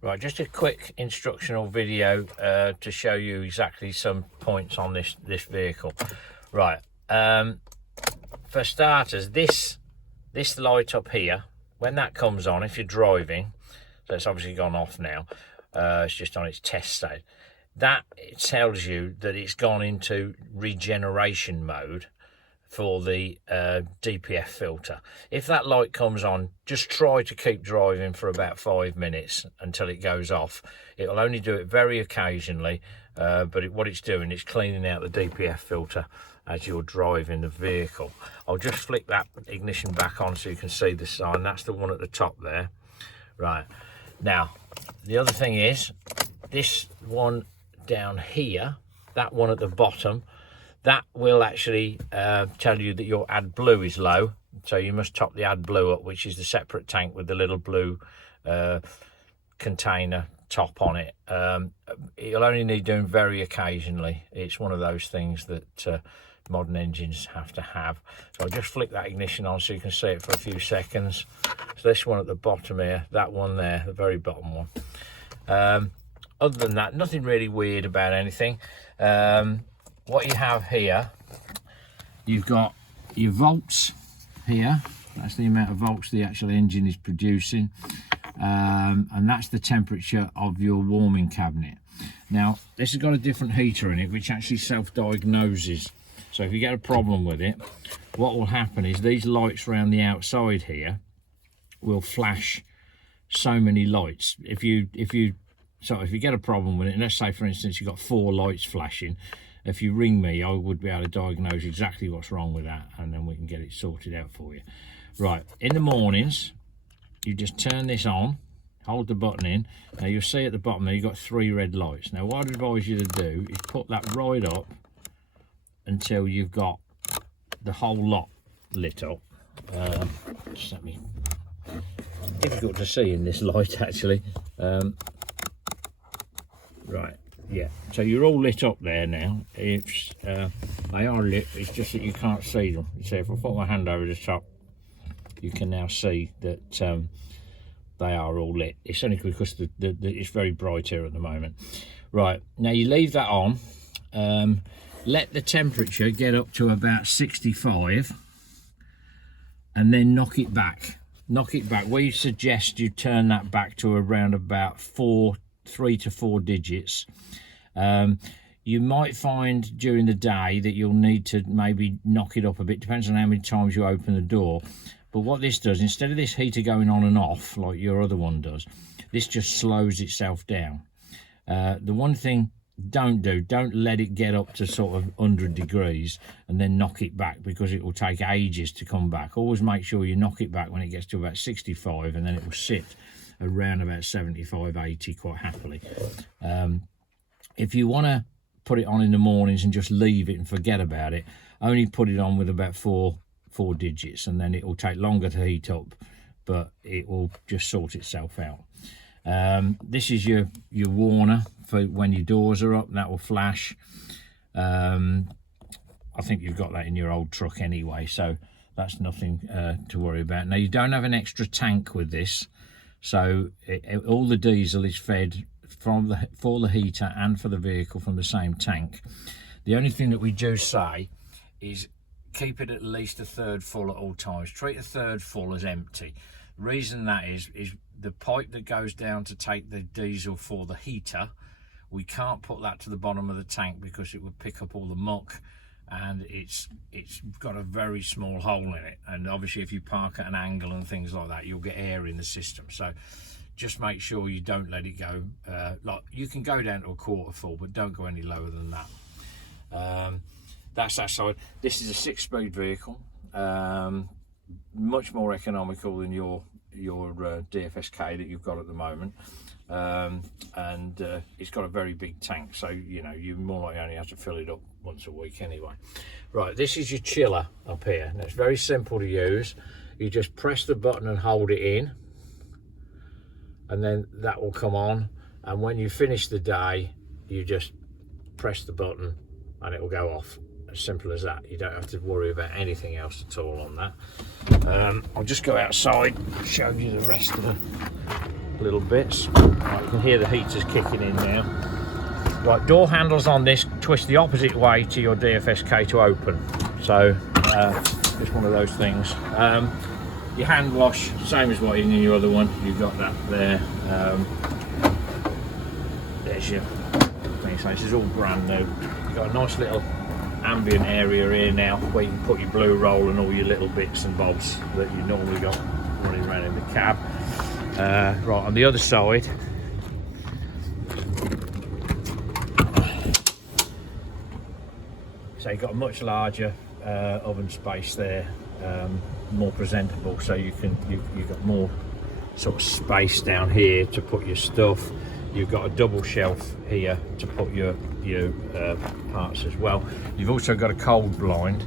Right, just a quick instructional video to show you exactly some points on this vehicle. Right, for starters, this light up here, when that comes on, if you're driving, so it's obviously gone off now, it's just on its test state, that it tells you that it's gone into regeneration mode for the DPF filter. If that light comes on, just try to keep driving for about 5 minutes until it goes off. It'll only do it very occasionally, but what it's doing is cleaning out the DPF filter as you're driving the vehicle. I'll just flick that ignition back on so you can see the sign. That's the one at the top there. Right, now the other thing is this one down here, that one at the bottom, that will actually tell you that your AdBlue is low, so you must top the AdBlue up, which is the separate tank with the little blue container top on it. It'll only need doing very occasionally. It's one of those things that modern engines have to have. So I'll just flick that ignition on so you can see it for a few seconds. So this one at the bottom here, that one there, the very bottom one. Other than that, nothing really weird about anything. What you have here, you've got your volts here. That's the amount of volts the actual engine is producing, and that's the temperature of your warming cabinet. Now this has got a different heater in it which actually self-diagnoses, so if you get a problem with it, what will happen is these lights around the outside here will flash so many lights. If you get a problem with it, and let's say for instance you've got 4 lights flashing, if you ring me, I would be able to diagnose exactly what's wrong with that, and then we can get it sorted out for you. Right, in the mornings, you just turn this on, hold the button in. Now you'll see at the bottom there, you've got 3 red lights. Now what I'd advise you to do is put that right up until you've got the whole lot lit up. Just let me, difficult to see in this light actually. Right. Yeah, so you're all lit up there now. It's they are lit, it's just that you can't see them. You see, if I put my hand over the top, you can now see that they are all lit. It's only because it's very bright here at the moment. Right, now you leave that on, let the temperature get up to about 65, and then knock it back. We suggest you turn that back to around about 3 to 4 digits. You might find during the day that you'll need to maybe knock it up a bit, depends on how many times you open the door. But what this does, instead of this heater going on and off like your other one does, this just slows itself down. The one thing don't let it get up to sort of 100 degrees and then knock it back, because it will take ages to come back. Always make sure you knock it back when it gets to about 65, and then it will sit around about 75, 80 quite happily. If you want to put it on in the mornings and just leave it and forget about it, only put it on with about four digits, and then it will take longer to heat up, but it will just sort itself out. This is your warner for when your doors are up, that will flash. I think you've got that in your old truck anyway, so that's nothing to worry about. Now you don't have an extra tank with this, so all the diesel is fed for the heater and for the vehicle from the same tank. The only thing that we do say is keep it at least 1/3 full at all times. Treat 1/3 full as empty. The reason that is the pipe that goes down to take the diesel for the heater, we can't put that to the bottom of the tank because it would pick up all the muck, and it's got a very small hole in it, and obviously if you park at an angle and things like that, you'll get air in the system. So just make sure you don't let it go, like you can go down to 1/4 full, but don't go any lower than that. That's that side. This is a 6-speed vehicle, much more economical than your DFSK that you've got at the moment, and it's got a very big tank, so you know you more likely only have to fill it up once a week anyway. Right, this is your chiller up here, and it's very simple to use. You just press the button and hold it in, and then that will come on, and when you finish the day you just press the button and it will go off. As simple as that. You don't have to worry about anything else at all on that. I'll just go outside and show you the rest of little bits. Right, you can hear the heaters kicking in now. Right, door handles on this twist the opposite way to your DFSK to open. So just one of those things. Your hand wash, same as what in your other one. You've got that there. There's your thing. So this is all brand new. You've got a nice little ambient area here now where you can put your blue roll and all your little bits and bobs that you normally got running around in the cab. Right, on the other side, so you've got a much larger oven space there, more presentable, so you've got more sort of space down here to put your stuff. You've got a double shelf here to put your parts as well. You've also got a cold blind,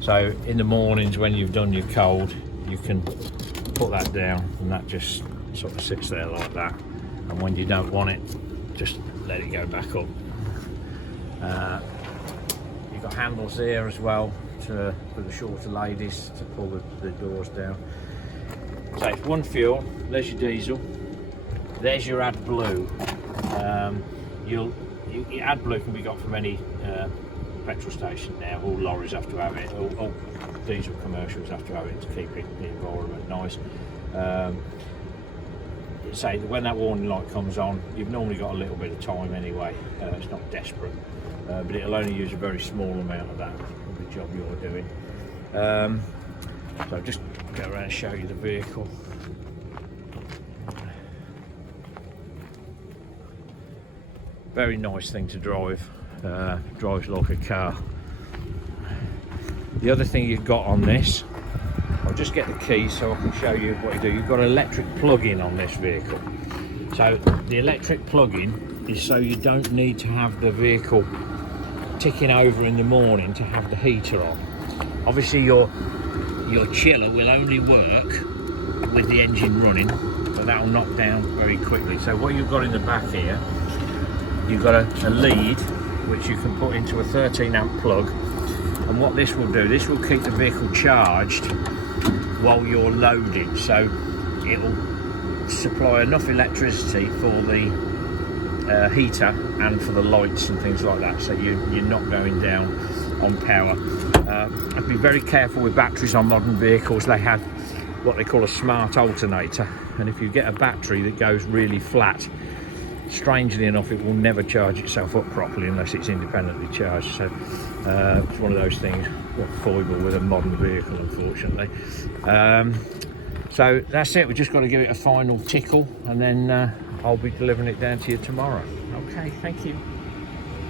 so in the mornings when you've done your cold, you can put that down and that just sort of sits there like that, and when you don't want it, just let it go back up. You've got handles there as well for the shorter ladies to pull the doors down. So it's one fuel, there's your diesel, there's your AdBlue. Your AdBlue can be got from any petrol station now. All lorries have to have it, all diesel commercials have to have it to keep the environment nice. Say when that warning light comes on, you've normally got a little bit of time anyway. It's not desperate, but it'll only use a very small amount of that for the job you're doing. So just go around and show you the vehicle. Very nice thing to drive. Drives like a car. The other thing you've got on this, I'll just get the key so I can show you what you do. You've got an electric plug-in on this vehicle. So the electric plug-in is so you don't need to have the vehicle ticking over in the morning to have the heater on. Obviously your chiller will only work with the engine running, but that will knock down very quickly. So what you've got in the back here, you've got a lead which you can put into a 13 amp plug, and what this will do, this will keep the vehicle charged while you're loading, so it will supply enough electricity for the heater and for the lights and things like that, so you're not going down on power. I'd be very careful with batteries on modern vehicles. They have what they call a smart alternator, and if you get a battery that goes really flat, strangely enough it will never charge itself up properly unless it's independently charged. So it's one of those things, what foible with a modern vehicle, unfortunately. So that's it, we've just got to give it a final tickle, and then I'll be delivering it down to you tomorrow. Okay, thank you.